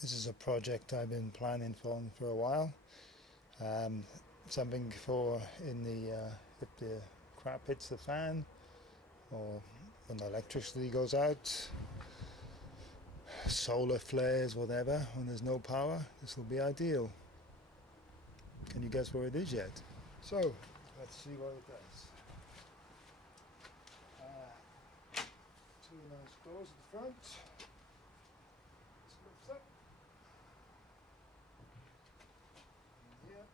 This is a project I've been planning for a while. Um, Something for in the if the crap hits the fan or when the electricity goes out, solar flares, whatever, when there's no power, this will be ideal. Can you guess where it is yet? So, let's see what it does. Two nice doors at the front. This lifts up. And here.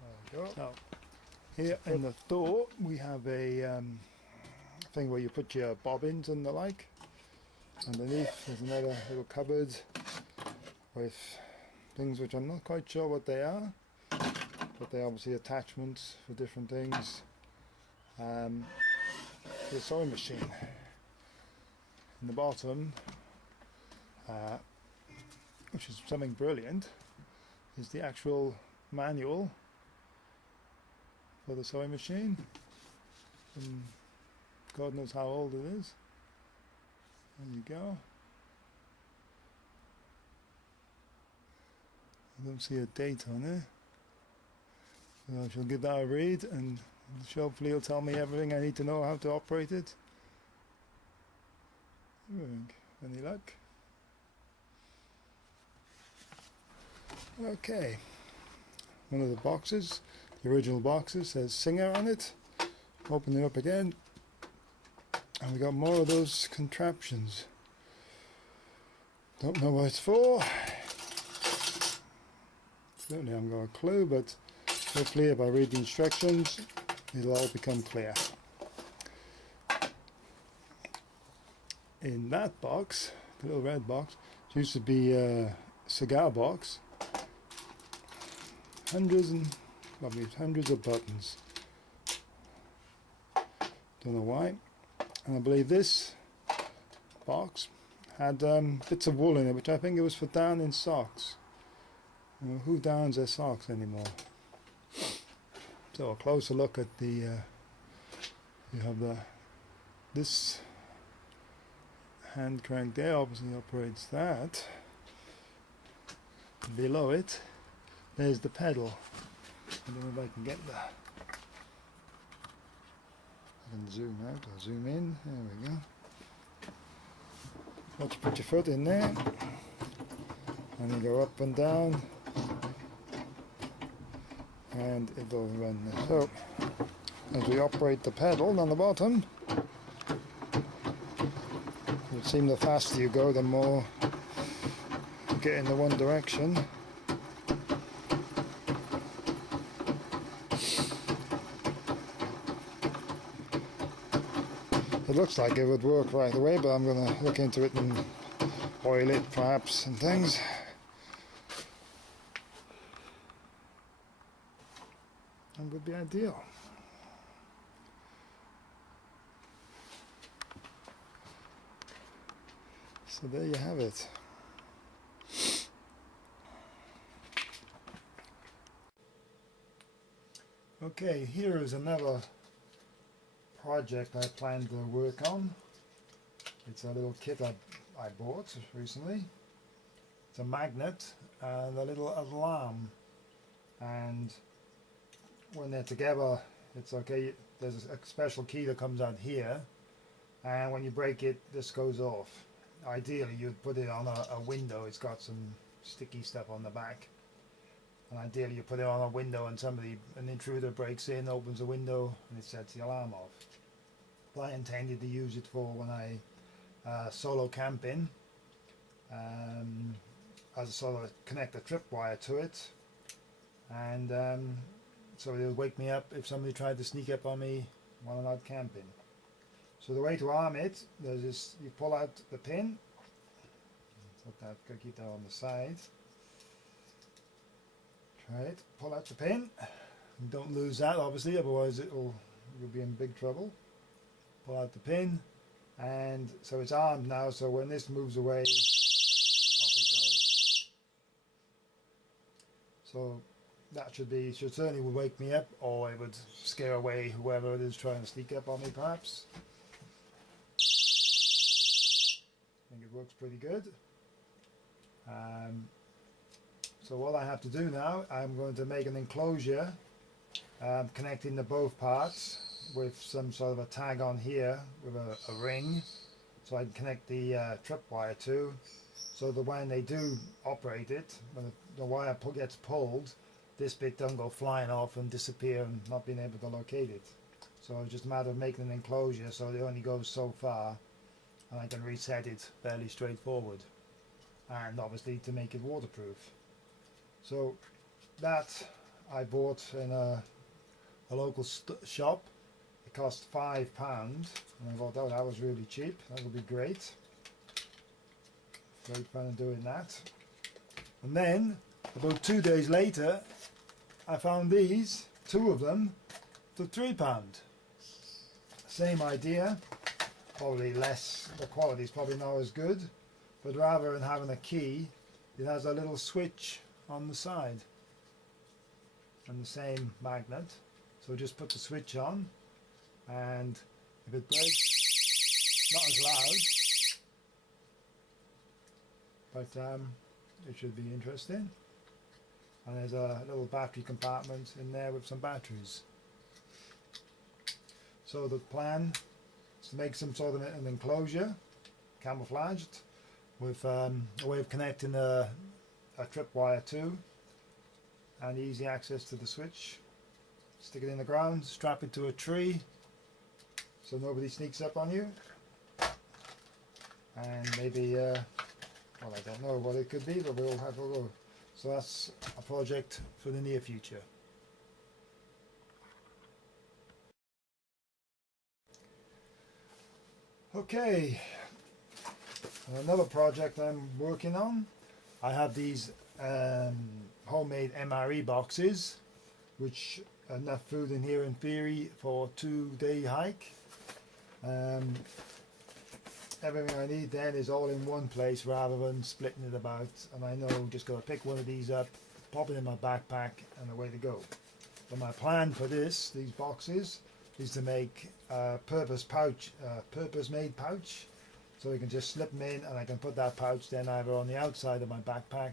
There we go. Now, here in the door we have a thing where you put your bobbins and the like. Underneath there's another little cupboard with things which I'm not quite sure what they are, but they're obviously attachments for different things. The sewing machine. In the bottom, which is something brilliant, is the actual manual for the sewing machine. And God knows how old it is. There you go. I don't see a date on it. So I shall give that a read and hopefully it'll tell me everything I need to know how to operate it. Any luck? Okay. One of the boxes, the original boxes, says Singer on it. Open it up again. And we got more of those contraptions. Don't know what it's for. Certainly haven't got a clue, but hopefully if I read the instructions, it'll all become clear. In that box, the little red box, it used to be a cigar box. Hundreds of buttons. Don't know why. And I believe this box had bits of wool in it, which I think it was for darning socks. You know, who darns their socks anymore? So a closer look at the, you have this hand crank there, obviously operates that. Below it, there's the pedal. I don't know if I can get that. I can zoom out or zoom in. There we go. Once you put your foot in there, and you go up and down, and it'll run. So, as we operate the pedal on the bottom, it would seem the faster you go, the more you get in the one direction. It looks like it would work right away, but I'm going to look into it and oil it perhaps and things. And would be ideal. So there you have it. Okay, here is another project I plan to work on. It's a little kit I bought recently. It's a magnet and a little alarm, and when they're together it's okay. There's a special key that comes out here, and when you break it, this goes off. Ideally you'd put it on a window. It's got some sticky stuff on the back, and ideally you put it on a window and an intruder breaks in, opens the window, and it sets the alarm off. But I intended to use it for when I solo camping, as a sort of connect a tripwire to it, and so it would wake me up if somebody tried to sneak up on me while I'm out camping. So the way to arm it, there's this, you pull out the pin, keep that on the side, try it, pull out the pin, and don't lose that obviously, otherwise you'll be in big trouble. Pull out the pin, and so it's armed now, so when this moves away So that should certainly would wake me up, or it would scare away whoever it is trying to sneak up on me perhaps. I think it works pretty good. So what I have to do now, I'm going to make an enclosure connecting the both parts with some sort of a tag on here with a ring, so I can connect the tripwire to, so that when they do operate it, when the wire gets pulled, this bit don't go flying off and disappear and not being able to locate it. So it's just a matter of making an enclosure so it only goes so far, and I can reset it fairly straightforward, and obviously to make it waterproof. So that I bought in a local shop. It cost £5, and I thought, oh, that was really cheap, that would be great. Great fun doing that. And then about 2 days later I found these, 2 of them, for £3. Same idea, probably less, the quality is probably not as good, but rather than having a key, it has a little switch on the side and the same magnet. So just put the switch on, and if it breaks, not as loud, but it should be interesting. And there's a little battery compartment in there with some batteries. So the plan is to make some sort of an enclosure, camouflaged, with a way of connecting a tripwire to, and easy access to the switch. Stick it in the ground, strap it to a tree so nobody sneaks up on you, and maybe well, I don't know what it could be, but we'll have a go. So that's a project for the near future. Okay, another project I'm working on. I have these homemade MRE boxes, which enough food in here in theory for a 2-day hike. Everything I need then is all in one place rather than splitting it about, and I know I'm just going to pick one of these up, pop it in my backpack, and away to go. But my plan for these boxes is to make a purpose-made pouch, so I can just slip them in, and I can put that pouch then either on the outside of my backpack,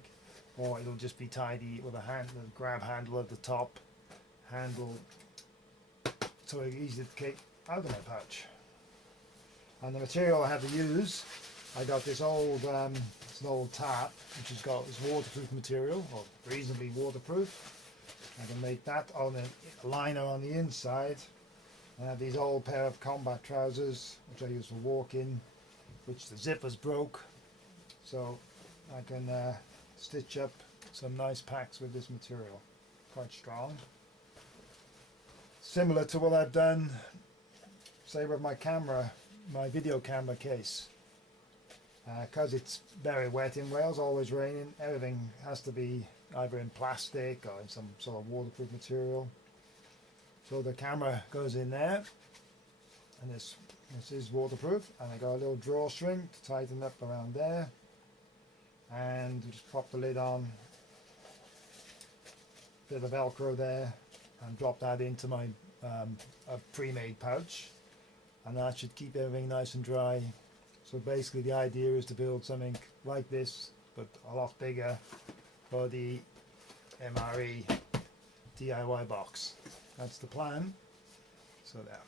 or it'll just be tidy with a grab handle at the top, handle, so it's easy to take out of my pouch. And the material I have to use, I got this old, it's an old tap, which has got this waterproof material, or reasonably waterproof. I can make that on a liner on the inside. I have these old pair of combat trousers, which I use for walking, which the zippers broke, so I can stitch up some nice packs with this material. Quite strong. Similar to what I've done, say, with my camera, my video camera case. Because it's very wet in Wales, always raining, everything has to be either in plastic or in some sort of waterproof material. So the camera goes in there, and this is waterproof, and I got a little drawstring to tighten up around there, and just pop the lid on, bit of velcro there, and drop that into my a pre-made pouch, and that should keep everything nice and dry. So basically the idea is to build something like this, but a lot bigger, for the MRE DIY box. That's the plan. So there.